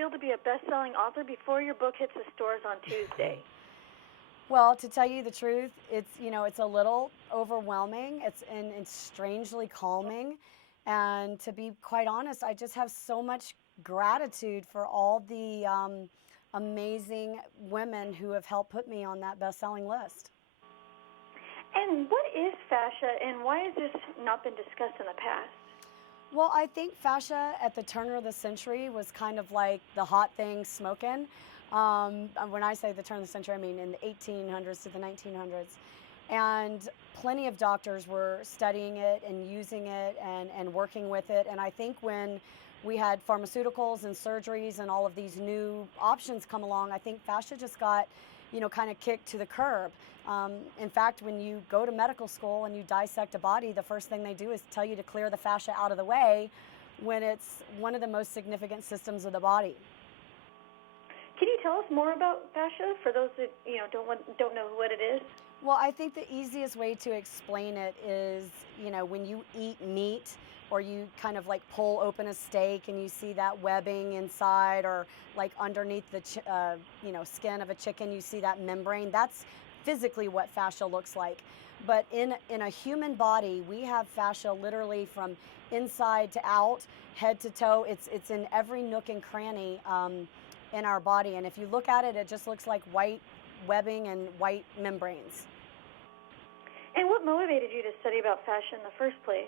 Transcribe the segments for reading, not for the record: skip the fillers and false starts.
feel to be a best-selling author before your book hits the stores on Tuesday? Well, to tell you the truth, it's a little overwhelming. It's strangely calming. And to be quite honest, I just have so much gratitude for all the amazing women who have helped put me on that best-selling list. And what is fascia, and why has this not been discussed in the past? Well, I think fascia at the turn of the century was kind of like the hot thing smoking. When I say the turn of the century, I mean in the 1800s to the 1900s. And plenty of doctors were studying it and using it and working with it. And I think when we had pharmaceuticals and surgeries and all of these new options come along, I think fascia just got, kind of kicked to the curb. In fact, when you go to medical school and you dissect a body, the first thing they do is tell you to clear the fascia out of the way when it's one of the most significant systems of the body. Can you tell us more about fascia for those that don't know what it is? Well, I think the easiest way to explain it is, when you eat meat or you kind of like pull open a steak and you see that webbing inside, or like underneath the skin of a chicken, you see that membrane. That's physically what fascia looks like. But in a human body, we have fascia literally from inside to out, head to toe. It's in every nook and cranny in our body. And if you look at it, it just looks like white webbing and white membranes. And what motivated you to study about fascia in the first place?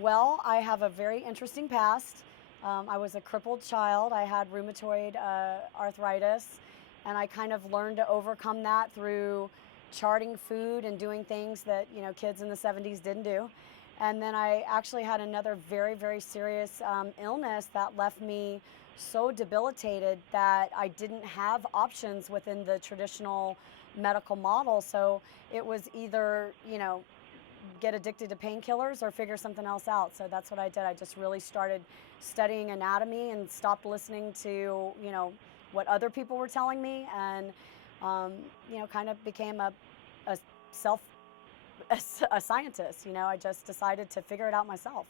Well, I have a very interesting past. I was a crippled child. I had rheumatoid arthritis, and I kind of learned to overcome that through charting food and doing things that, kids in the 70s didn't do. And then I actually had another very, very serious illness that left me so debilitated that I didn't have options within the traditional medical model. So it was either, get addicted to painkillers or figure something else out. So that's what I did. I just really started studying anatomy and stopped listening to, what other people were telling me, and, kind of became a scientist. I just decided to figure it out myself.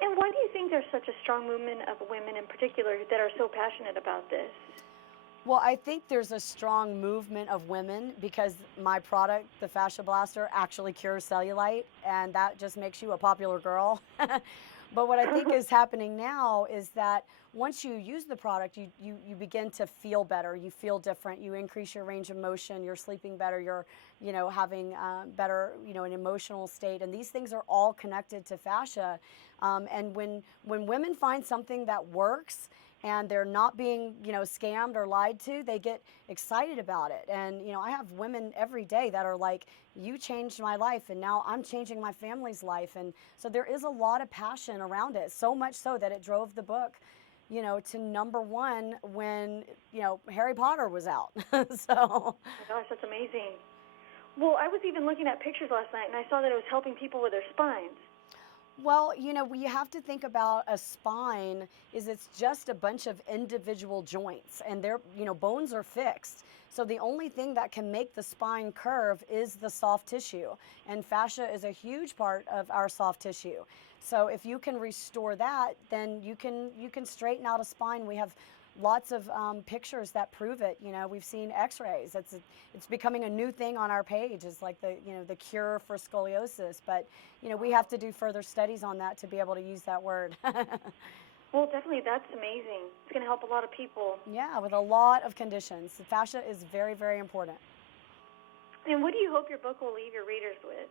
And why do you think there's such a strong movement of women in particular that are so passionate about this? Well, I think there's a strong movement of women because my product, the FasciaBlaster, actually cures cellulite, and that just makes you a popular girl. But what I think is happening now is that once you use the product, you begin to feel better. You feel different. You increase your range of motion. You're sleeping better. You're, having better, an emotional state. And these things are all connected to fascia. And when women find something that works, and they're not being, scammed or lied to, they get excited about it. And, I have women every day that are like, you changed my life, and now I'm changing my family's life. And so there is a lot of passion around it, so much so that it drove the book, to #1 when, Harry Potter was out. So. Oh my gosh, that's amazing. Well, I was even looking at pictures last night, and I saw that it was helping people with their spines. Well, we have to think about a spine is it's just a bunch of individual joints, and their, bones are fixed. So the only thing that can make the spine curve is the soft tissue, and fascia is a huge part of our soft tissue. So if you can restore that, then you can straighten out a spine. We have lots of pictures that prove it. We've seen x-rays. It's becoming a new thing on our page. It's like the cure for scoliosis, but we have to do further studies on that to be able to use that word. Well, definitely, that's amazing. It's going to help a lot of people. Yeah, with a lot of conditions. The fascia is very, very important. And what do you hope your book will leave your readers with?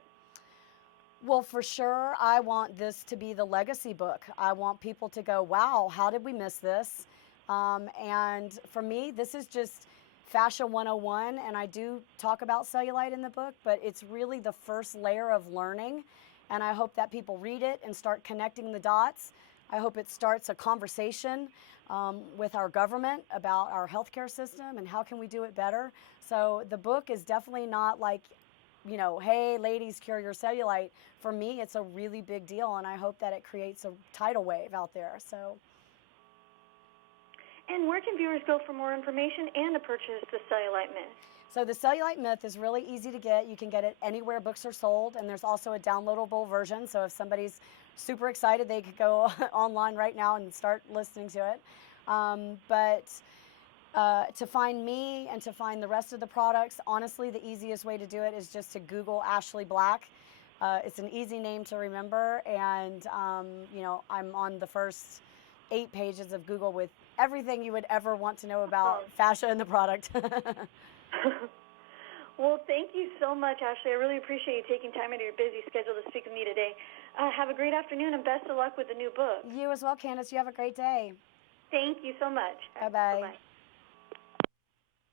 Well, for sure, I want this to be the legacy book. I want people to go, wow, how did we miss this? And for me, this is just Fascia 101, and I do talk about cellulite in the book, but it's really the first layer of learning, and I hope that people read it and start connecting the dots. I hope it starts a conversation with our government about our healthcare system and how can we do it better. So the book is definitely not like, hey, ladies, cure your cellulite. For me, it's a really big deal, and I hope that it creates a tidal wave out there. So. And where can viewers go for more information and to purchase the Cellulite Myth? So the Cellulite Myth is really easy to get. You can get it anywhere books are sold, and there's also a downloadable version. So if somebody's super excited, they could go online right now and start listening to it. But to find me and to find the rest of the products, honestly, the easiest way to do it is just to Google Ashley Black. It's an easy name to remember, and you know, I'm on the first 8 pages of Google with everything you would ever want to know about fascia and the product. Well, thank you so much, Ashley. I really appreciate you taking time out of your busy schedule to speak with me today. Have a great afternoon, and best of luck with the new book. You as well, Candace. You have a great day. Thank you so much. Bye-bye. Bye-bye.